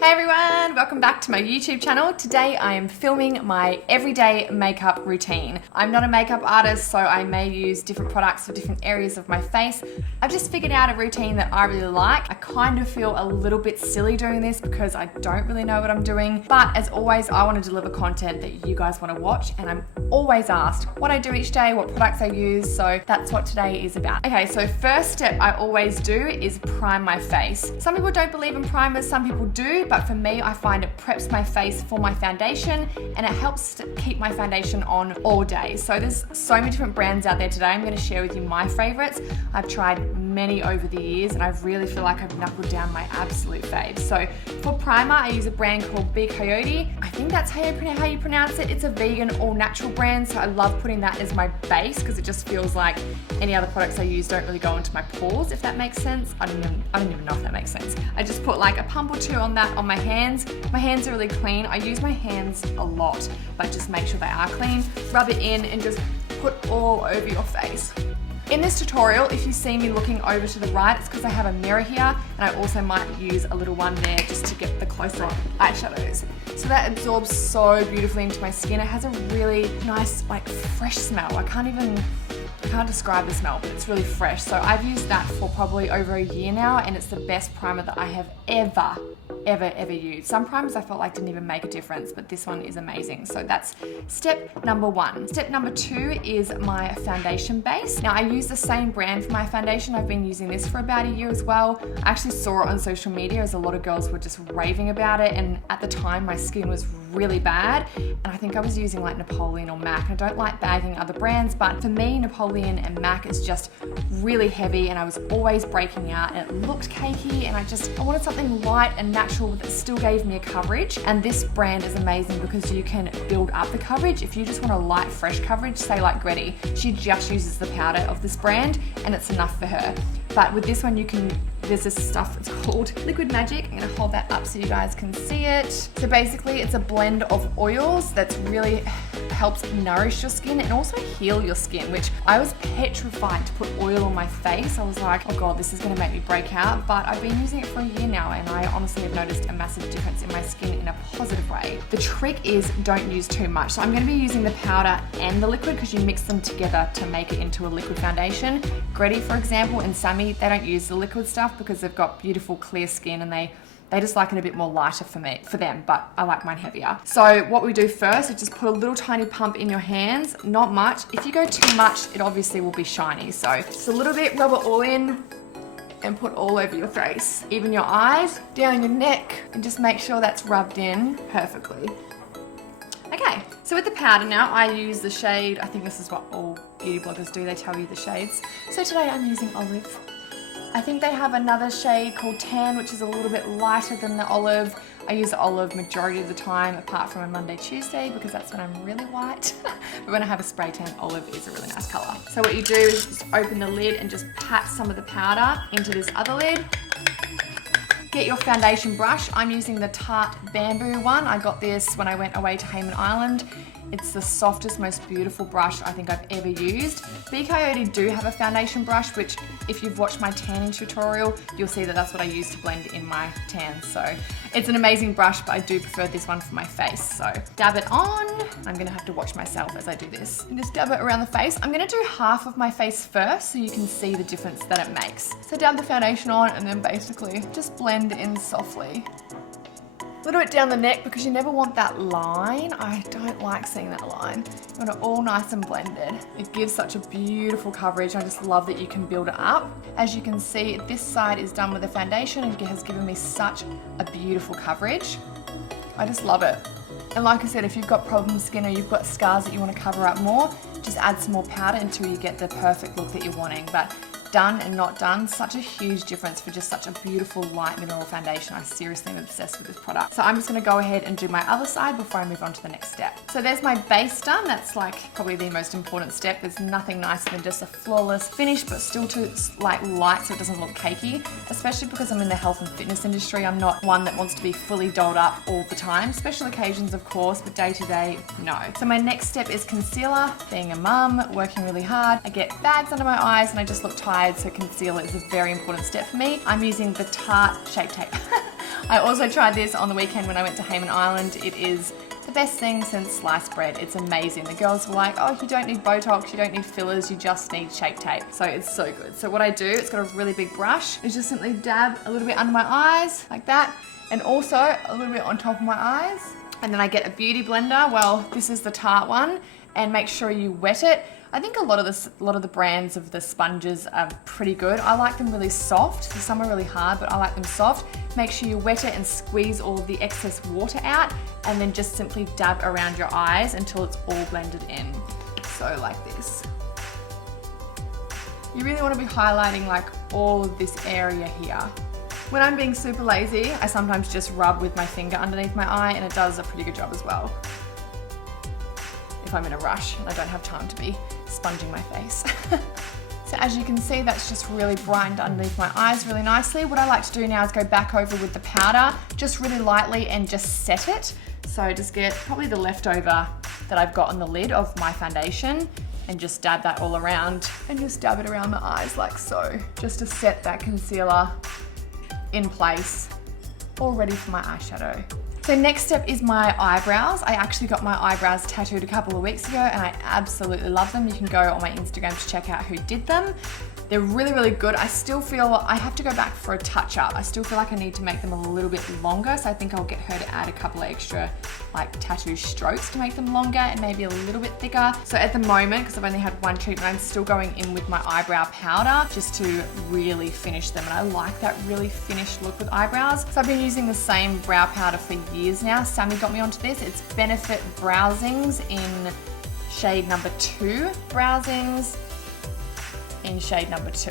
Hey everyone, welcome back to my YouTube channel. Today I am filming my everyday makeup routine. I'm not a makeup artist, so I may use different products for different areas of my face. I've just figured out a routine that I really like. I kind of feel a little bit silly doing this because I don't really know what I'm doing, but as always, I want to deliver content that you guys want to watch, and I'm always asked what I do each day, what products I use, so that's what today is about. Okay, so first step I always do is prime my face. Some people don't believe in primers, some people do, but for me, I find it preps my face for my foundation and it helps to keep my foundation on all day. So there's so many different brands out there today. I'm going to share with you my favorites. I've tried many over the years and I really feel like I've knuckled down my absolute faves. So for primer, I use a brand called Big Coyote. I think that's how you pronounce it. It's a vegan, all natural brand, so I love putting that as my base because it just feels like any other products I use don't really go into my pores, if that makes sense. I don't even know if that makes sense. I just put like a pump or two on that on my hands. My hands are really clean. I use my hands a lot, but just make sure they are clean. Rub it in and just put all over your face. In this tutorial, if you see me looking over to the right, it's because I have a mirror here, and I also might use a little one there just to get the closer up eyeshadows. So that absorbs so beautifully into my skin. It has a really nice, like, fresh smell. I can't describe the smell, but it's really fresh. So I've used that for probably over a year now, and it's the best primer that I have ever used. Some primers I felt like didn't even make a difference, but this one is amazing. So that's step number one. Step number two is my foundation base. Now I use the same brand for my foundation. I've been using this for about a year as well. I actually saw it on social media as a lot of girls were just raving about it, and at the time my skin was really bad, and I think I was using like Napoleon or MAC. I don't like bagging other brands, but for me, Napoleon and MAC is just really heavy, and I was always breaking out, and it looked cakey, and I wanted something light and natural that still gave me a coverage. And this brand is amazing because you can build up the coverage. If you just want a light, fresh coverage, say like Gretty, she just uses the powder of this brand, and it's enough for her. But with this one, there's this stuff, it's called Liquid Magic. I'm gonna hold that up so you guys can see it. So basically it's a blend of oils that's really helps nourish your skin and also heal your skin, which I was petrified to put oil on my face. I was like, oh God, this is gonna make me break out. But I've been using it for a year now, and I honestly have noticed a massive difference in my skin in a positive way. The trick is don't use too much. So I'm gonna be using the powder and the liquid because you mix them together to make it into a liquid foundation. Gretty, for example, and Sammy, they don't use the liquid stuff because they've got beautiful clear skin, and they just like it a bit more lighter for them, but I like mine heavier. So what we do first is just put a little tiny pump in your hands, not much. If you go too much, it obviously will be shiny. So just a little bit, rub it all in and put all over your face. Even your eyes, down your neck, and just make sure that's rubbed in perfectly. Okay, so with the powder now, I use the shade, I think this is what all beauty bloggers do, they tell you the shades. So today I'm using Olive. I think they have another shade called Tan, which is a little bit lighter than the Olive. I use the Olive majority of the time, apart from a Monday, Tuesday, because that's when I'm really white. But when I have a spray tan, Olive is a really nice color. So what you do is just open the lid and just pat some of the powder into this other lid. Get your foundation brush. I'm using the Tarte Bamboo one. I got this when I went away to Hayman Island. It's the softest, most beautiful brush I think I've ever used. Big Coyote do have a foundation brush, which if you've watched my tanning tutorial, you'll see that that's what I use to blend in my tan. So it's an amazing brush, but I do prefer this one for my face. So dab it on. I'm gonna have to watch myself as I do this. And just dab it around the face. I'm gonna do half of my face first so you can see the difference that it makes. So dab the foundation on and then basically just blend in softly. A little bit down the neck because you never want that line. I don't like seeing that line. You want it all nice and blended. It gives such a beautiful coverage. I just love that you can build it up. As you can see, this side is done with the foundation and it has given me such a beautiful coverage. I just love it. And like I said, if you've got problem skin or you've got scars that you want to cover up more, just add some more powder until you get the perfect look that you're wanting. But done and not done, such a huge difference for just such a beautiful light mineral foundation. I seriously am obsessed with this product. So I'm just gonna go ahead and do my other side before I move on to the next step. So there's my base done. That's like probably the most important step. There's nothing nicer than just a flawless finish, but still too like light so it doesn't look cakey, especially because I'm in the health and fitness industry. I'm not one that wants to be fully dolled up all the time. Special occasions, of course, but day to day, no. So my next step is concealer. Being a mum, working really hard, I get bags under my eyes and I just look tired, so concealer is a very important step for me. I'm using the Tarte Shape Tape. I also tried this on the weekend when I went to Hayman Island. It is the best thing since sliced bread. It's amazing. The girls were like, oh, you don't need Botox, you don't need fillers, you just need Shape Tape. So it's so good. So what I do, it's got a really big brush, is just simply dab a little bit under my eyes, like that, and also a little bit on top of my eyes. And then I get a beauty blender. Well, this is the Tarte one, and make sure you wet it. I think a lot of the brands of the sponges are pretty good. I like them really soft. So some are really hard, but I like them soft. Make sure you wet it and squeeze all of the excess water out, and then just simply dab around your eyes until it's all blended in. So like this. You really want to be highlighting like all of this area here. When I'm being super lazy, I sometimes just rub with my finger underneath my eye, and it does a pretty good job as well. If I'm in a rush and I don't have time to be sponging my face. So as you can see, that's just really brightened underneath my eyes really nicely. What I like to do now is go back over with the powder, just really lightly, and just set it. So just get probably the leftover that I've got on the lid of my foundation and just dab that all around, and just dab it around my eyes like so, just to set that concealer in place, all ready for my eyeshadow. So next step is my eyebrows. I actually got my eyebrows tattooed a couple of weeks ago, and I absolutely love them. You can go on my Instagram to check out who did them. They're really, really good. I still feel I have to go back for a touch up. I still feel like I need to make them a little bit longer. So I think I'll get her to add a couple of extra like tattoo strokes to make them longer and maybe a little bit thicker. So at the moment, because I've only had one treatment, I'm still going in with my eyebrow powder just to really finish them. And I like that really finished look with eyebrows. So I've been using the same brow powder for years now. Sammy got me onto this. It's Benefit Browsings in shade number 2. Browsings in shade number 2.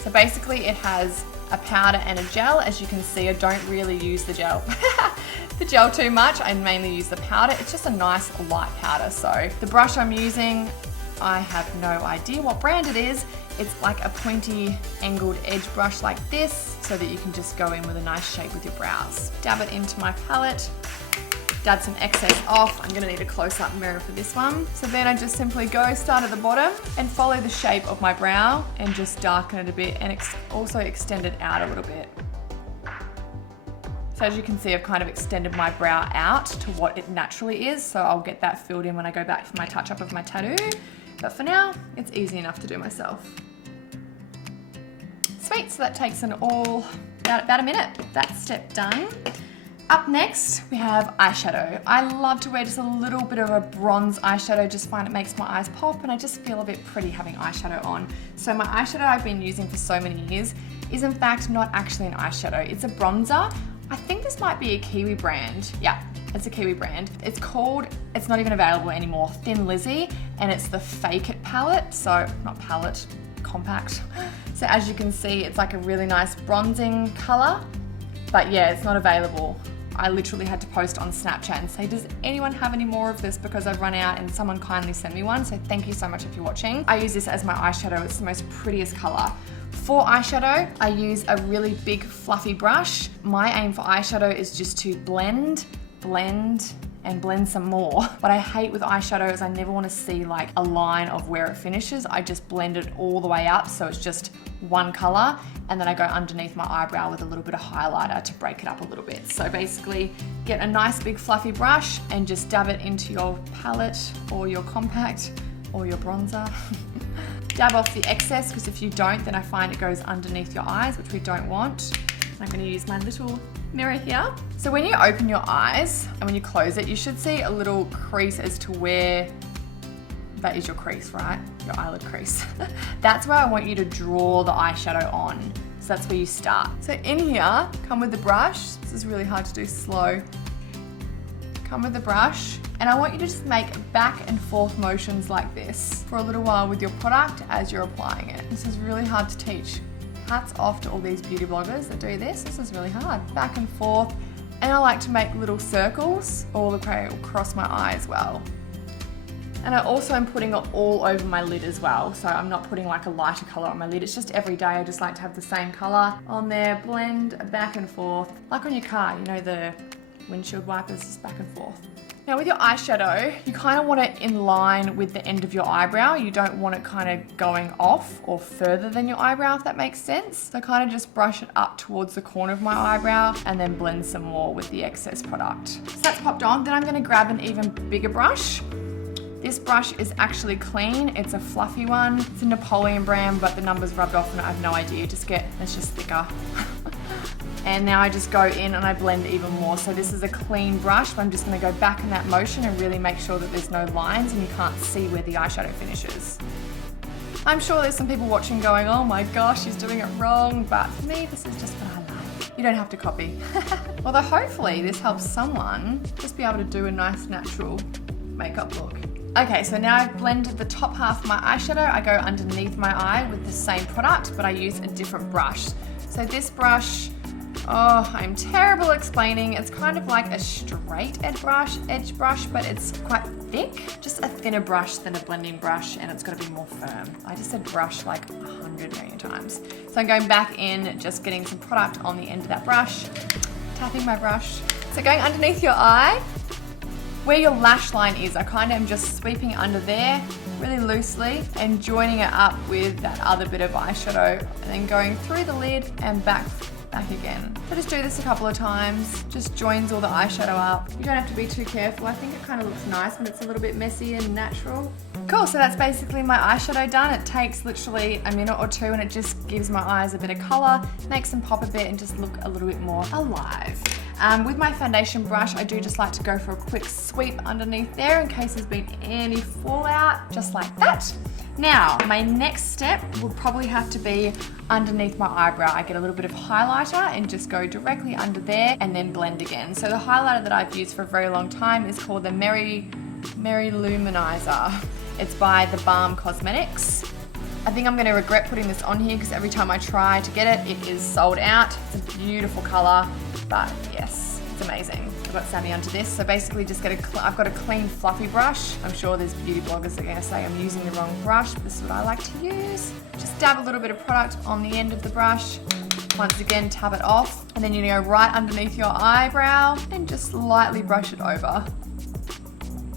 So basically it has a powder and a gel. As you can see, I don't really use the gel too much. I mainly use the powder. It's just a nice light powder. So the brush I'm using, I have no idea what brand it is. It's like a pointy angled edge brush like this, so that you can just go in with a nice shape with your brows. Dab it into my palette. Dab some excess off. I'm gonna need a close-up mirror for this one. So then I just simply start at the bottom and follow the shape of my brow and just darken it a bit, and also extend it out a little bit. So as you can see, I've kind of extended my brow out to what it naturally is, so I'll get that filled in when I go back for my touch-up of my tattoo. But for now, it's easy enough to do myself. Sweet, so that takes about a minute. That step done. Up next, we have eyeshadow. I love to wear just a little bit of a bronze eyeshadow, just find it makes my eyes pop, and I just feel a bit pretty having eyeshadow on. So my eyeshadow I've been using for so many years is in fact not actually an eyeshadow, it's a bronzer. I think this might be a Kiwi brand. Yeah, it's a Kiwi brand. It's not even available anymore, Thin Lizzy, and it's the Fake It palette. So, not palette, compact. So as you can see, it's like a really nice bronzing color, but yeah, it's not available. I literally had to post on Snapchat and say, does anyone have any more of this, because I've run out, and someone kindly sent me one, so thank you so much if you're watching. I use this as my eyeshadow. It's the most prettiest color. For eyeshadow, I use a really big fluffy brush. My aim for eyeshadow is just to blend, and blend some more. What I hate with eyeshadow is I never want to see like a line of where it finishes. I just blend it all the way up so it's just one color, and then I go underneath my eyebrow with a little bit of highlighter to break it up a little bit. So basically get a nice big fluffy brush and just dab it into your palette or your compact or your bronzer. Dab off the excess, because if you don't, then I find it goes underneath your eyes, which we don't want. I'm going to use my little mirror here. So when you open your eyes and when you close it, you should see a little crease as to where that is your crease, right? Your eyelid crease. That's where I want you to draw the eyeshadow on. So that's where you start. So in here, come with the brush. This is really hard to do slow. Come with the brush, and I want you to just make back and forth motions like this for a little while with your product as you're applying it. This is really hard to teach. Hats off to all these beauty bloggers that do this. This is really hard. Back and forth. And I like to make little circles all the way across my eye as well. And I also am putting it all over my lid as well. So I'm not putting like a lighter color on my lid. It's just every day I just like to have the same color on there. Blend back and forth. Like on your car, you know, the windshield wipers, just back and forth. Now with your eyeshadow, you kind of want it in line with the end of your eyebrow. You don't want it kind of going off or further than your eyebrow, if that makes sense. So kind of just brush it up towards the corner of my eyebrow and then blend some more with the excess product. So that's popped on. Then I'm going to grab an even bigger brush. This brush is actually clean. It's a fluffy one. It's a Napoleon brand, but the number's rubbed off and I have no idea. It's just thicker. And now I just go in and I blend even more. So this is a clean brush, but I'm just gonna go back in that motion and really make sure that there's no lines and you can't see where the eyeshadow finishes. I'm sure there's some people watching going, oh my gosh, she's doing it wrong, but for me, this is just what I like. You don't have to copy. Although hopefully this helps someone just be able to do a nice natural makeup look. Okay, so now I've blended the top half of my eyeshadow. I go underneath my eye with the same product, but I use a different brush. So this brush, oh, I'm terrible explaining. It's kind of like a straight edge brush, but it's quite thick. Just a thinner brush than a blending brush, and it's got to be more firm. I just said brush like 100 million times. So I'm going back in, just getting some product on the end of that brush, tapping my brush. So going underneath your eye, where your lash line is, I kind of am just sweeping under there really loosely and joining it up with that other bit of eyeshadow and then going through the lid and back again. So just do this a couple of times, just joins all the eyeshadow up. You don't have to be too careful. I think it kind of looks nice when it's a little bit messy and natural. Cool, so that's basically my eyeshadow done. It takes literally a minute or two and it just gives my eyes a bit of color, makes them pop a bit and just look a little bit more alive. With my foundation brush, I do just like to go for a quick sweep underneath there in case there's been any fallout, just like that. Now, my next step will probably have to be underneath my eyebrow. I get a little bit of highlighter and just go directly under there and then blend again. So the highlighter that I've used for a very long time is called the Merry Luminizer. It's by the Balm Cosmetics. I think I'm going to regret putting this on here because every time I try to get it, it is sold out. It's a beautiful color, but yes, it's amazing. I've got Sammy onto this. So basically just I've got a clean fluffy brush. I'm sure there's beauty bloggers that are going to say I'm using the wrong brush, but this is what I like to use. Just dab a little bit of product on the end of the brush. Once again, tap it off. And then you go right underneath your eyebrow and just lightly brush it over.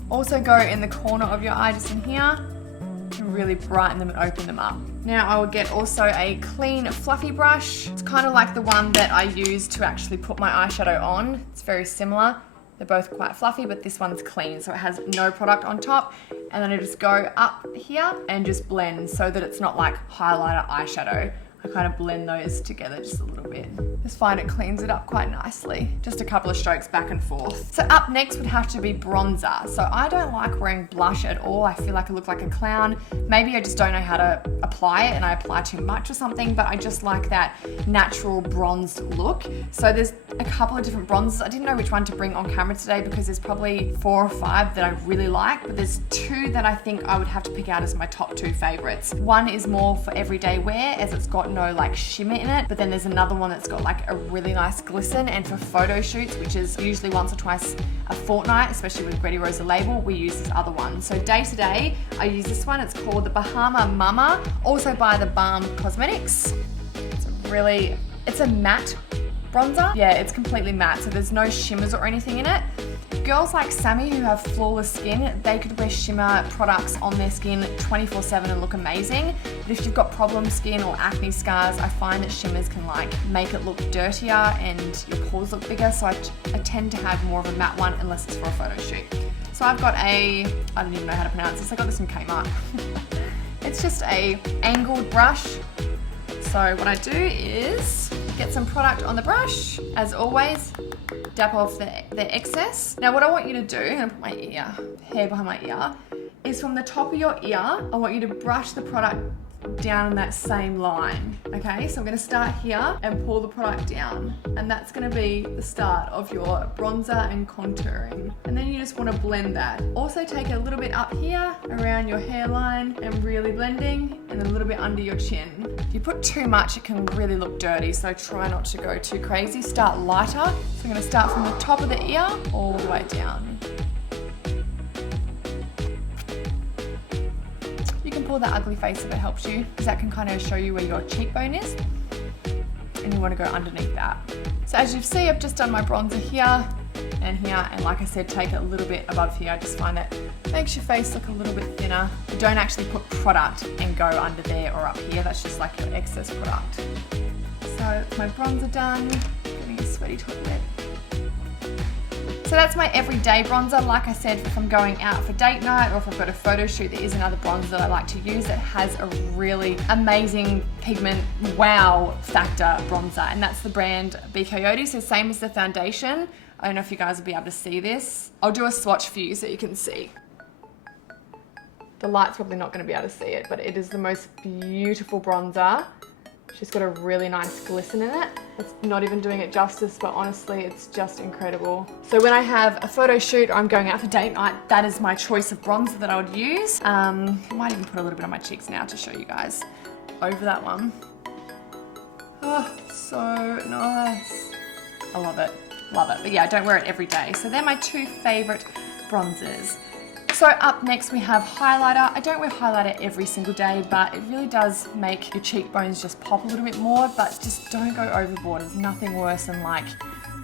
Also go in the corner of your eye, just in here, and really brighten them and open them up. Now I will get also a clean fluffy brush. It's kind of like the one that I use to actually put my eyeshadow on. It's very similar. They're both quite fluffy, but this one's clean, so it has no product on top. And then I just go up here and just blend so that it's not like highlighter eyeshadow. I kind of blend those together just a little bit. Just find it cleans it up quite nicely. Just a couple of strokes back and forth. So up next would have to be bronzer. So I don't like wearing blush at all. I feel like I look like a clown. Maybe I just don't know how to apply it and I apply too much or something, but I just like that natural bronzed look. So there's a couple of different bronzers. I didn't know which one to bring on camera today because there's probably 4 or 5 that I really like, but there's 2 that I think I would have to pick out as my top 2 favorites. One is more for everyday wear as it's got no like shimmer in it, but then there's another one that's got like a really nice glisten, and for photo shoots, which is usually once or twice a fortnight, especially with Grady Rosa label, we use this other one. So day to day I use this one. It's called the Bahama Mama, also by the Balm Cosmetics. It's a matte bronzer. Yeah, it's completely matte, so there's no shimmers or anything in it. Girls like Sammy who have flawless skin, they could wear shimmer products on their skin 24/7 and look amazing. But if you've got problem skin or acne scars, I find that shimmers can like make it look dirtier and your pores look bigger. So I tend to have more of a matte one unless it's for a photo shoot. So I've got I don't even know how to pronounce this. I got this from Kmart. It's just a angled brush. So what I do is get some product on the brush, as always, dab off the excess. Now what I want you to do, I'm gonna put my hair behind my ear, is from the top of your ear, I want you to brush the product down in that same line, okay? So I'm gonna start here and pull the product down, and that's gonna be the start of your bronzer and contouring. And then you just wanna blend that. Also take it a little bit up here, around your hairline, and really blending, and then a little bit under your chin. If you put too much, it can really look dirty, so try not to go too crazy. Start lighter. So I'm gonna start from the top of the ear, all the way down. Pull that ugly face if it helps you, because that can kind of show you where your cheekbone is, and you want to go underneath that. So as you see, I've just done my bronzer here, tan here, and like I said, take it a little bit above here. I just find that makes your face look a little bit thinner. Don't actually put product and go under there or up here. That's just like your excess product. So my bronzer done, getting a sweaty top lip. So that's my everyday bronzer. Like I said, if I'm going out for date night or if I've got a photo shoot, there is another bronzer that I like to use that has a really amazing pigment wow factor bronzer, and that's the brand Be Coyote. So same as the foundation. I don't know if you guys will be able to see this. I'll do a swatch for you so you can see. The light's probably not going to be able to see it, but it is the most beautiful bronzer. She's got a really nice glisten in it. It's not even doing it justice, but honestly, it's just incredible. So when I have a photo shoot or I'm going out for date night, that is my choice of bronzer that I would use. I might even put a little bit on my cheeks now to show you guys over that one. Oh, so nice. I love it, love it. But yeah, I don't wear it every day. So they're my two favorite bronzers. So up next we have highlighter. I don't wear highlighter every single day, but it really does make your cheekbones just pop a little bit more, but just don't go overboard. There's nothing worse than like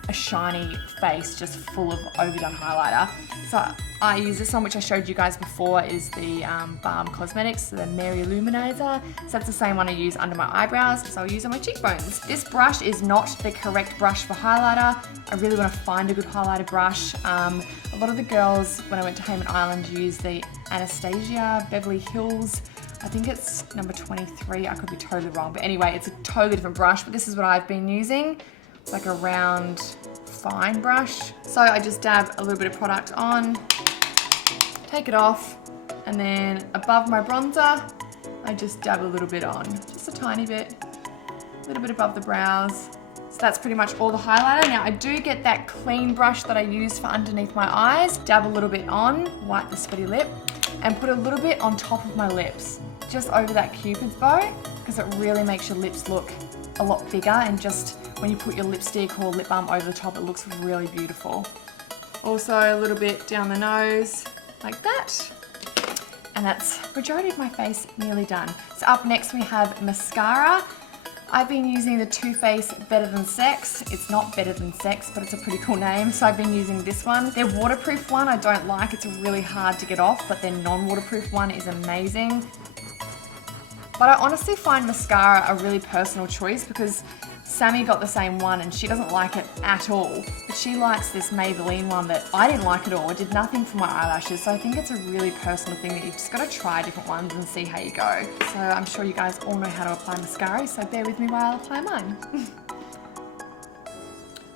a shiny face just full of overdone highlighter. So I use this one, which I showed you guys before, is the Balm Cosmetics, the Mary Luminizer. So that's the same one I use under my eyebrows, so I'll use on my cheekbones. This brush is not the correct brush for highlighter. I really want to find a good highlighter brush. A lot of the girls, when I went to Hayman Island, use the Anastasia Beverly Hills. I think it's number 23, I could be totally wrong, but anyway, it's a totally different brush, but this is what I've been using. It's like a round, fine brush. So I just dab a little bit of product on, take it off, and then above my bronzer, I just dab a little bit on, just a tiny bit, a little bit above the brows. So that's pretty much all the highlighter. Now I do get that clean brush that I use for underneath my eyes, dab a little bit on, wipe the sweaty lip, and put a little bit on top of my lips, just over that Cupid's bow, because it really makes your lips look a lot bigger, and just when you put your lipstick or lip balm over the top, it looks really beautiful. Also a little bit down the nose, like that. And that's majority of my face nearly done. So up next we have mascara. I've been using the Too Faced Better Than Sex. It's not Better Than Sex, but it's a pretty cool name. So I've been using this one. Their waterproof one I don't like. It's really hard to get off, but their non-waterproof one is amazing. But I honestly find mascara a really personal choice, because Sammy got the same one and she doesn't like it at all. But she likes this Maybelline one that I didn't like at all. It did nothing for my eyelashes. So I think it's a really personal thing that you've just got to try different ones and see how you go. So I'm sure you guys all know how to apply mascara, so bear with me while I apply mine.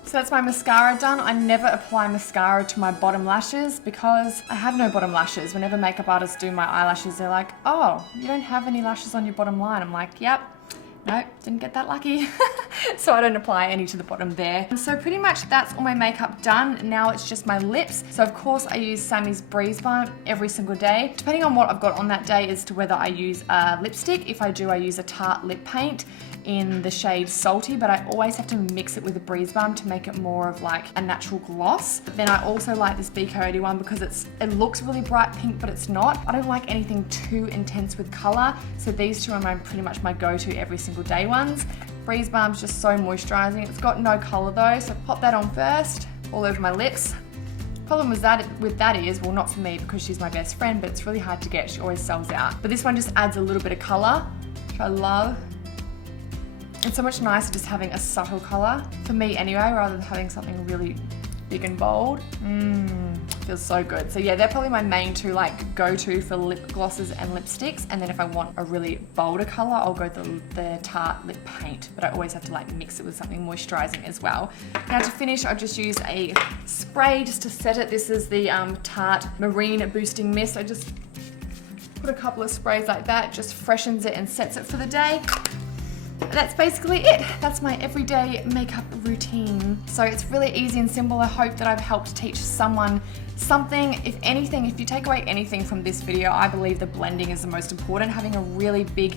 So that's my mascara done. I never apply mascara to my bottom lashes because I have no bottom lashes. Whenever makeup artists do my eyelashes, they're like, oh, you don't have any lashes on your bottom line. I'm like, yep. Nope, didn't get that lucky. So I don't apply any to the bottom there. So pretty much that's all my makeup done. Now it's just my lips. So of course I use Sammy's Breeze Balm every single day. Depending on what I've got on that day as to whether I use a lipstick. If I do, I use a Tarte lip paint in the shade Salty, but I always have to mix it with a Breeze Balm to make it more of like a natural gloss. But then I also like this Be Coyote one because it looks really bright pink, but it's not. I don't like anything too intense with color, so these two are pretty much my go-to every single day ones. Breeze Balm's just so moisturizing. It's got no color though, so pop that on first, all over my lips. Problem with that is, well, not for me because she's my best friend, but it's really hard to get. She always sells out. But this one just adds a little bit of color, which I love. It's so much nicer just having a subtle color, for me anyway, rather than having something really big and bold. Feels so good. So yeah, they're probably my main two like go-to for lip glosses and lipsticks. And then if I want a really bolder color, I'll go the Tarte lip paint, but I always have to like mix it with something moisturizing as well. Now to finish, I've just used a spray just to set it. This is the Tarte Marine Boosting Mist. I just put a couple of sprays like that, just freshens it and sets it for the day. That's basically it. That's my everyday makeup routine. So it's really easy and simple. I hope that I've helped teach someone something. If anything, if you take away anything from this video, I believe the blending is the most important. Having a really big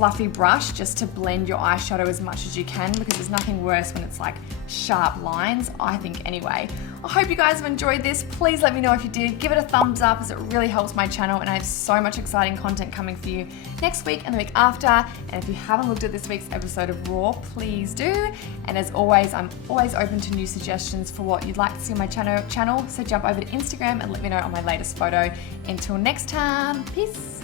fluffy brush just to blend your eyeshadow as much as you can, because there's nothing worse when it's like sharp lines, I think anyway. I hope you guys have enjoyed this. Please let me know if you did. Give it a thumbs up as it really helps my channel, and I have so much exciting content coming for you next week and the week after. And if you haven't looked at this week's episode of Raw, please do. And as always, I'm always open to new suggestions for what you'd like to see on my channel. So jump over to Instagram and let me know on my latest photo. Until next time, peace.